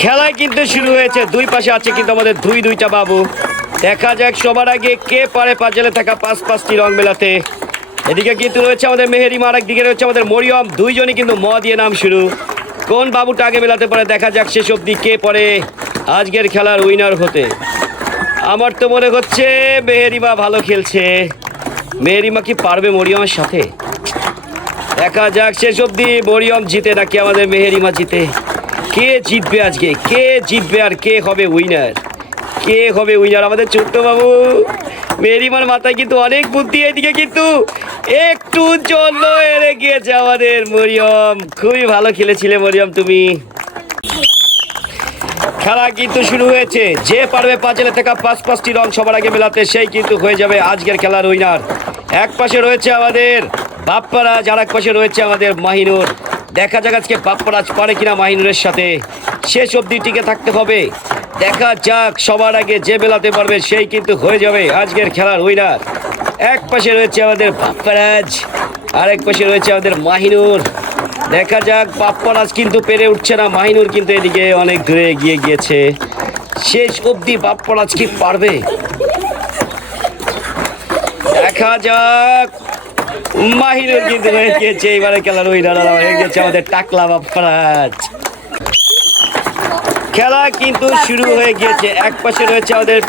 খেলায় কিন্তু শুরু হয়েছে, দুই পাশে আছে কিন্তু আমাদের দুইটা বাবু। দেখা যাক সবার আগে কে পারে পাঁচালে থাকা পাঁচটি রং মেলাতে। এদিকে কিন্তু রয়েছে আমাদের মেহেরিমা, আর একদিকে রয়েছে আমাদের মরিয়ম। দুইজনই কিন্তু ম দিয়ে নাম শুরু। কোন বাবুটা আগে মেলাতে পারে দেখা যাক শেষ অবধি কে পরে আজকের খেলার উইনার হতে। আমার তো মনে হচ্ছে মেহেরিমা ভালো খেলছে। মেহেরিমা কি পারবে মরিয়মের সাথে? দেখা যাক শেষ অবধি মরিয়ম জিতে নাকি আমাদের মেহেরিমা জিতে। কে জিতবে আজকে, কে জিতবে আর কে হবে উইনার? কে হবে উইনার? আমাদের ছোট্ট বাবু মেহেরিমার মাথায় কিন্তু অনেক বুদ্ধি। এদিকে কিন্তু একটু জন্য হেরে গিয়েছে আমাদের মরিয়ম। খুবই ভালো খেলেছিলে মরিয়ম তুমি। খেলা কিন্তু শুরু হয়েছে, যে পারবে পাঁচালে থাকা পাঁচটি রং সবার আগে মেলাতে সেই কিন্তু হয়ে যাবে আজকের খেলার উইনার। এক পাশে রয়েছে আমাদের বাপ্পারাজ, আর এক পাশে রয়েছে আমাদের মাহিনুর। দেখা যাক আজকে বাপ্পারাজ পারে কিনা মাহিনুরের সাথে। শেষ অবধি টিকে থাকতে হবে। দেখা যাক সবার আগে যে মেলাতে পারবে সেই কিন্তু হয়ে যাবে আজকের খেলার উইনার। এক পাশে রয়েছে আমাদের বাপ্পারাজ, আর এক পাশে রয়েছে আমাদের মাহিনুর। দেখা যাক বাপ্পারাজ কিন্তু পেরে উঠছে না, মাহিনুর কিন্তু এদিকে অনেক দূরে এগিয়ে গিয়েছে। শেষ অবধি বাপ্পারাজ কি পারবে? দেখা যাক। মাহিনুর কিন্তু হয়ে গিয়েছে এবারে খেলার উইনার, হয়ে গেছে আমাদের টাকলা বাপ্পারাজ। খেলা কিন্তু শুরু হয়ে গিয়েছে। এক পাশে রয়েছে আমাদের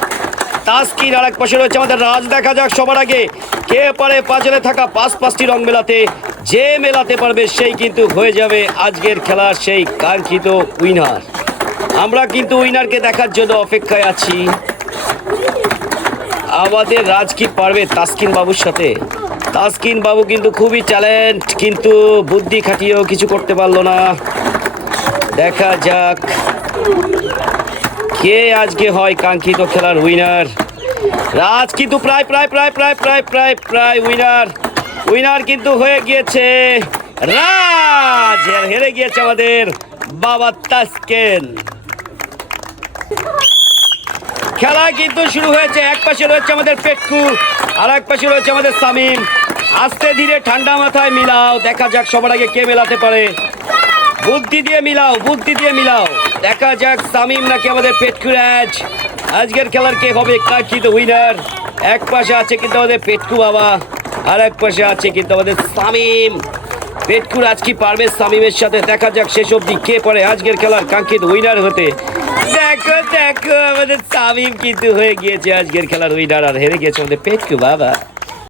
তাসকিন, আর এক পাশে রয়েছে আমাদের রাজ। দেখা যাক সবার আগে কে পারে পাঁচালে থাকা পাঁচটি রং মেলাতে। যে মেলাতে পারবে সেই কিন্তু হয়ে যাবে আজকের খেলার সেই কাঙ্ক্ষিত উইনার। আমরা কিন্তু উইনারকে দেখার জন্য অপেক্ষায় আছি। আমাদের রাজ কি পারবে তাসকিন বাবুর সাথে? তাসকিন বাবু কিন্তু খুবই ট্যালেন্ট, কিন্তু বুদ্ধি খাটিয়েও কিছু করতে পারলো না। দেখা যাক কে আজকে হয় কাঙ্ক্ষিত খেলার উইনার। রাজ কিন্তু প্রায় উইনার কিন্তু হয়ে গিয়েছে রাজ। হেরে গিয়েছে আমাদের বাবা তাসকিন। খেলা কিন্তু শুরু হয়েছে। এক পাশে রয়েছে আমাদের পেটকু, আর এক পাশে রয়েছে আমাদের সামিম। আস্তে ধীরে ঠান্ডা মাথায় মিলাও। দেখা যাক সবার আগে কে মেলাতে পারে। বুদ্ধি দিয়ে মিলাও। দেখা যাক সামিম নাকি আমাদের পেটকু রাজ। আজকের খেলার কে হবে কাঙ্ক্ষিত উইনার? এক পাশে আছে কিন্তু আমাদের পেটকু বাবা, আর এক পাশে আছে কিন্তু আমাদের সামিম। পেটকু রাজ কি পারবে সামিমের সাথে? দেখা যাক শেষ অবধি কে পারে আজকের খেলার কাঙ্ক্ষিত উইনার হতে। দেখো আমাদের সামিম কিন্তু হয়ে গিয়েছে আজকের খেলার উইনার, আর হেরে গিয়েছে আমাদের পেটকু বাবা।